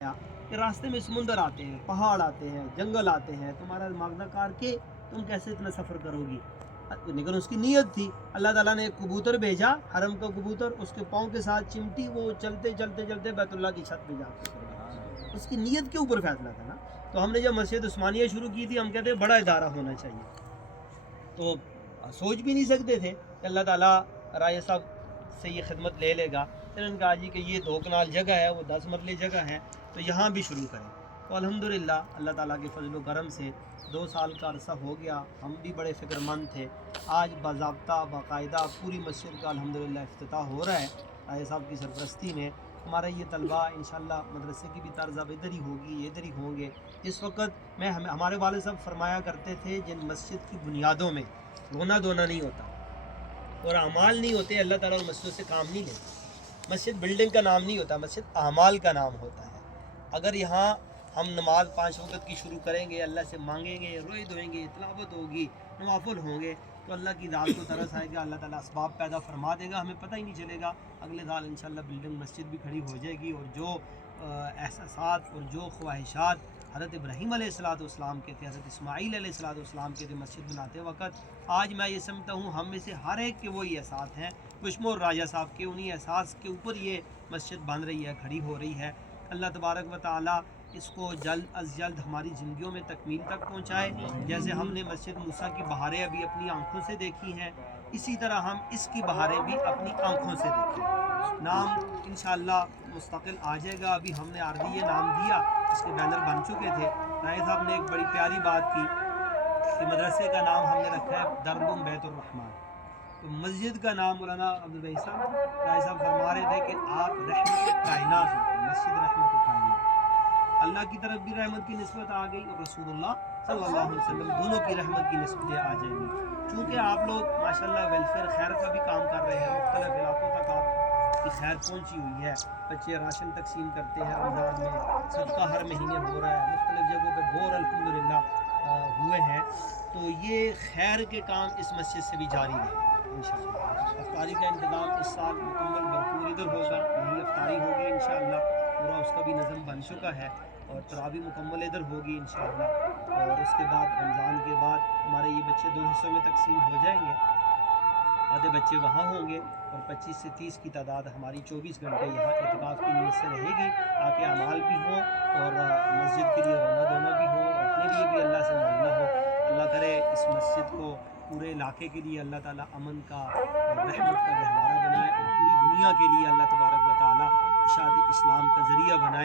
کہ راستے میں سمندر آتے ہیں، پہاڑ آتے ہیں، جنگل آتے ہیں، تمہارا دماغ نہ کاٹ کے تم کیسے اتنا سفر کرو گی؟ لیکن اس کی نیت تھی. اللہ تعالیٰ نے ایک کبوتر بھیجا، حرم کا کبوتر، اس کے پاؤں کے ساتھ چمٹی، وہ چلتے چلتے چلتے بیت اللہ کی چھت پہ جا کے اتر گیا. اس کی نیت کے اوپر فیصلہ تھا نا. تو ہم نے جب مسجد عثمانیہ شروع کی تھی، ہم کہتے ہیں بڑا ادارہ ہونا چاہیے. تو سوچ بھی نہیں سکتے تھے کہ اللہ تعالیٰ رائے صاحب سے یہ خدمت لے لے گا. پھر ان کہا جی کہ یہ 2 کنال جگہ ہے، وہ 10 مرلے جگہ ہے، تو یہاں بھی شروع کریں. تو الحمدللہ اللہ تعالیٰ کے فضل و کرم سے 2 سال کا عرصہ ہو گیا. ہم بھی بڑے فکر مند تھے. آج باضابطہ باقاعدہ پوری مسجد کا الحمدللہ افتتاح ہو رہا ہے رائے صاحب کی سرپرستی میں. ہمارا یہ طلبہ انشاءاللہ مدرسے کی بھی طرز اب ادھر ہی ہوگی، یہ ادھر ہی ہوں گے. اس وقت ہمارے والد صاحب فرمایا کرتے تھے جن مسجد کی بنیادوں میں رونا دھونا نہیں ہوتا اور اعمال نہیں ہوتے، اللہ تعالیٰ اور مسجد سے کام نہیں لیتا. مسجد بلڈنگ کا نام نہیں ہوتا، مسجد اعمال کا نام ہوتا ہے. اگر یہاں ہم نماز 5 وقت کی شروع کریں گے، اللہ سے مانگیں گے، روئے دھوئیں گے، تلاوت ہوگی، نوافل ہوں گے، تو اللہ کی ذات کو ترس آئے گا، اللہ تعالیٰ اسباب پیدا فرما دے گا، ہمیں پتہ ہی نہیں چلے گا. اگلے سال انشاءاللہ بلڈنگ مسجد بھی کھڑی ہو جائے گی. اور جو احساسات اور جو خواہشات حضرت ابراہیم علیہ السلام کے تھے، حضرت اسماعیل علیہ السلام کے تھے مسجد بناتے وقت، آج میں یہ سمجھتا ہوں ہم میں سے ہر ایک کے وہی احساس ہیں. بشمول راجہ صاحب کے انہی احساس کے اوپر یہ مسجد بن رہی ہے، کھڑی ہو رہی ہے. اللہ تبارک و تعالیٰ اس کو جلد از جلد ہماری زندگیوں میں تکمیل تک پہنچائے. جیسے ہم نے مسجد موسیٰ کی بہاریں ابھی اپنی آنکھوں سے دیکھی ہیں، اسی طرح ہم اس کی بہاریں بھی اپنی آنکھوں سے دیکھیں. نام انشاءاللہ مستقل آ جائے گا. ابھی ہم نے عربی نام دیا، اس کے بینر بن چکے تھے. رائے صاحب نے ایک بڑی پیاری بات کی کہ مدرسے کا نام ہم نے رکھا ہے درب بیت الرحمن. تو مسجد کا نام مولانا عبدالبہی صاحب رائے صاحب فرما رہے تھے کہ آپ رحمت کائنات ہوتے ہیں، مسجد رحمت کائنات. اللہ کی طرف بھی رحمت کی نسبت آ گئی اور رسول اللہ صلی اللہ علیہ وسلم دونوں کی رحمت کی نسبتیں آ جائیں گی. چونکہ آپ لوگ ماشاءاللہ ویلفیئر خیر کا بھی کام کر رہے ہیں، مختلف علاقوں تک آپ کی خیر پہنچی ہوئی ہے. بچے راشن تقسیم کرتے ہیں رمضان میں، صدقہ ہر مہینے ہو رہا ہے، مختلف جگہوں پہ بور الحمدللہ ہوئے ہیں. تو یہ خیر کے کام اس مسجد سے بھی جاری رہے انشاءاللہ. افطاری کا انتظام اس سال مکمل بھرپور ادھر ہوگا، یہی افطاری ہوگی انشاءاللہ. پورا اس کا بھی نظم بن چکا ہے اور تراویح مکمل ادھر ہوگی انشاءاللہ. اور اس کے بعد رمضان کے بعد ہمارے یہ بچے 2 حصوں میں تقسیم ہو جائیں گے. آدھے بچے وہاں ہوں گے اور 25 سے 30 کی تعداد ہماری 24 گھنٹے یہاں اعتکاف کی نیت سے رہے گی، تاکہ اعمال بھی ہوں اور مسجد کے لیے رونا دھونا بھی ہو اور اپنے لیے بھی اللہ سے مانگنا ہو. اللہ کرے اس مسجد کو پورے علاقے کے لیے اللہ تعالیٰ امن کا اور رحمت کا گہوارہ بنائے، اور پوری دنیا کے لیے اللہ تبارک و تعالیٰ اشاعت اسلام کا ذریعہ بنائے.